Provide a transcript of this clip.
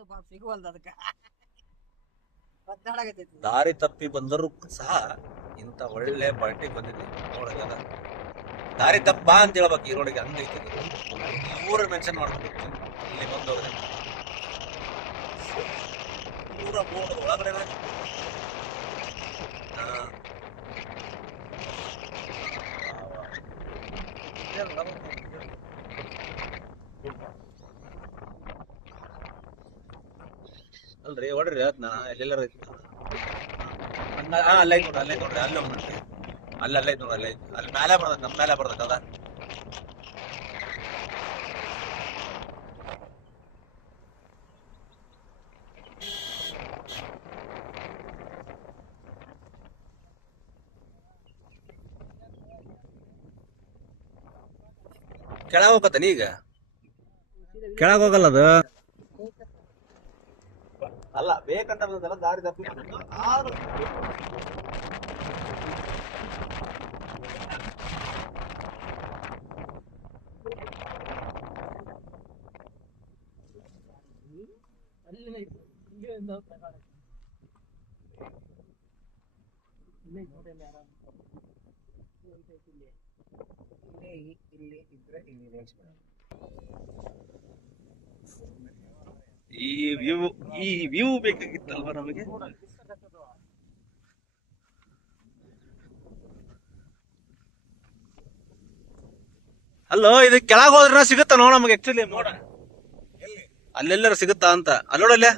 ಸಿಗುವಲ್ದ ಅದಕ್ಕೆ ದಾರಿ ತಪ್ಪಿ ಬಂದರೂ ಸಹ ಇಂಥ ಒಳ್ಳೆ ಪಾರ್ಟಿ ಬಂದಿದೆ ನೋಡಲ್ಲ. ದಾರಿ ತಪ್ಪ ಅಂತ ಹೇಳ್ಬೇಕು ಈ ರೋಡಿಗೆ ಹಂಗೈತಿ. ಊರ ಮೆನ್ಷನ್ ಮಾಡ್ಬೇಕು ಇಲ್ಲಿ ಬಂದವ್ರೆ ಊರ ಬೋರ್ಡ್ ಒಳಗಡೆ ಅಲ್ರಿ ಹೊಡ್ರಿ ಅದ್ನ ಎಲ್ಲೆಲ್ಲರ ಅಲ್ಲ ಐತ್ ನೋಡ್ರಿ ಅಲ್ಲಿ ನೋಡ್ರಿ ಅಲ್ಲ ಐತ್ ನೋಡ್ರಿ ಅಲ್ಲಿ ಮೇಲೆ ಬರ್ತೈತೆ ನಮ್ಮ ಮೇಲೆ ಬರ್ತೈತೆ ಅದ ಕೆಳಗೆ ಹೋಗತ್ತಾನ ಈಗ ಕೆಳಗೆ ಹೋಗಲ್ಲ ಅದು ಅಲ್ಲ ಬೇಕಂತ ಬಂದಲ್ಲ ದಾರಿ ತಪ್ಪಿ ಈ ವ್ಯೂ ಬೇಕಾಗಿತ್ತಲ್ವಾ ನಮಗೆ. ಅಲ್ಲೋ ಇದು ಕೆಳಗೆ ಹೋದ್ರೆ ಸಿಗುತ್ತಾ ನೋಡ ನಮಗೆ ಆಕ್ಚುಲಿ ನೋಡ ಅಲ್ಲೆಲ್ಲರ ಸಿಗುತ್ತಾ ಅಂತ. ಅಲ್ಲೋಡಲ್ಲೇ